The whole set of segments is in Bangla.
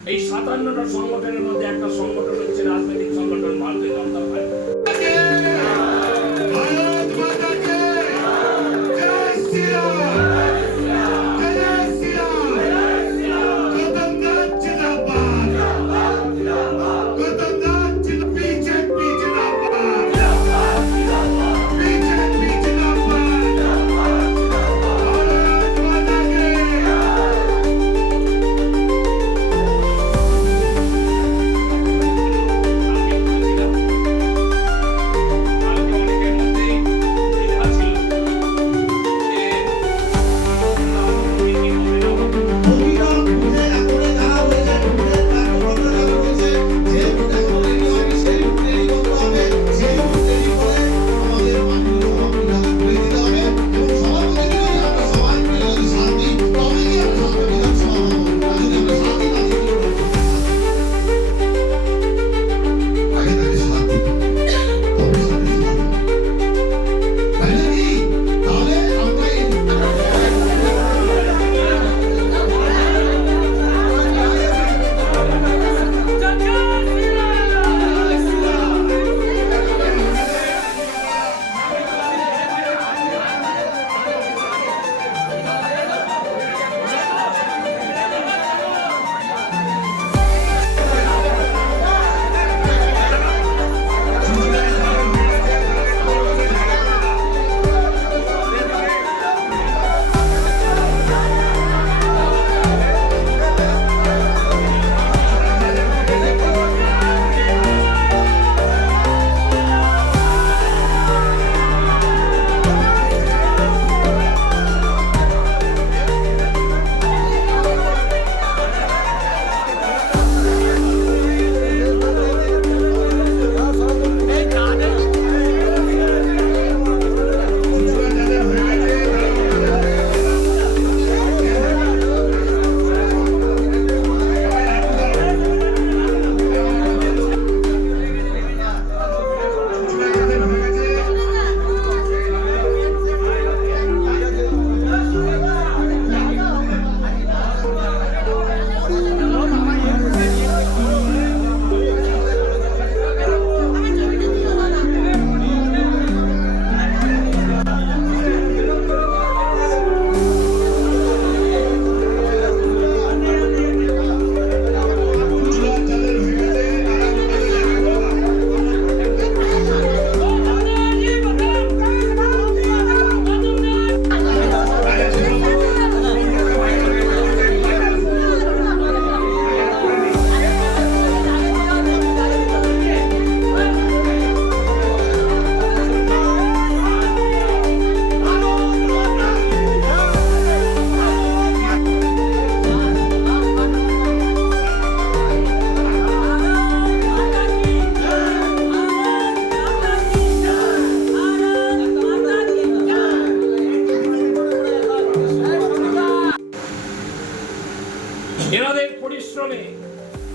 এই সাতান্নটা সংগঠনের মধ্যে একটা সংগঠন হচ্ছে রাজনৈতিক সংগঠন ভারতীয় জনতা পার্টি।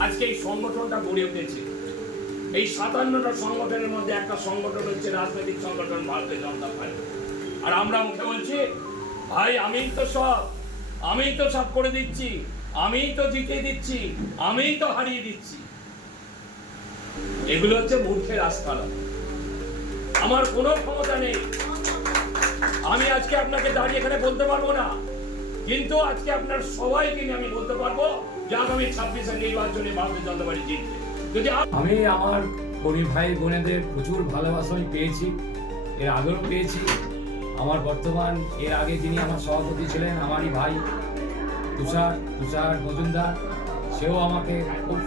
আজকে এই সংগঠনটা গড়ে উঠেছে। এই সাতান্নটা সংগঠনের মধ্যে একটা সংগঠন হচ্ছে রাজনৈতিক সংগঠন ভারতীয় জনতা পার্টি। আর আমরা মুখে বলছি, ভাই, আমিই তো সব, আমিই তো সব করে দিচ্ছি, আমিই তো জিতে দিচ্ছি, আমিই তো হারিয়ে দিচ্ছি। এগুলো হচ্ছে মূর্খের আস্থানা আমার কোনো ক্ষমতা নেই। আমি আজকে আপনাকে দাঁড়িয়ে এখানে বলতে পারব না। কিন্তু আজকে আপনার সবাইকে আমি বলতে পারব যে আগামী ছাব্বিশে নির্বাচনে ভারতীয় জনতা পার্টি জিতবে। যদি আমি আমার করি ভাই বোনেদের প্রচুর ভালোবাসা আমি পেয়েছি, এর আগেও পেয়েছি। আমার বর্তমান, এর আগে যিনি আমার সভাপতি ছিলেন, আমারই ভাই তুষার তুষার মজুমদার, সেও আমাকে খুব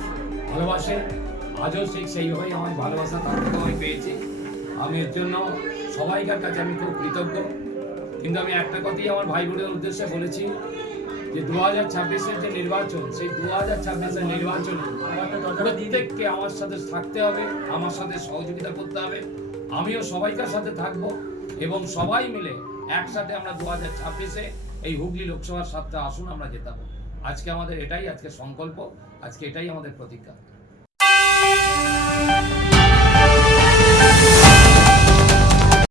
ভালোবাসে। আজও ঠিক সেইভাবেই আমার ভালোবাসা তার আমি পেয়েছি। আমি এর জন্য সবাইকার কাছে আমি খুব কৃতজ্ঞ। কিন্তু আমি একটা কথাই আমার ভাই বোনের উদ্দেশ্যে বলেছি যে দু হাজার ছাব্বিশের যে নির্বাচন, সেই দু হাজার ছাব্বিশের নির্বাচনে প্রত্যেককে আমার সাথে থাকতে হবে, আমার সাথে সহযোগিতা করতে হবে, আমিও সবাইকার সাথে থাকব এবং সবাই মিলে একসাথে আমরা দু হাজার ছাব্বিশে এই হুগলি লোকসভার সাতটা আসন আমরা জেতাবো। আজকে আমাদের এটাই আজকে সংকল্প, আজকে এটাই আমাদের প্রতিজ্ঞা।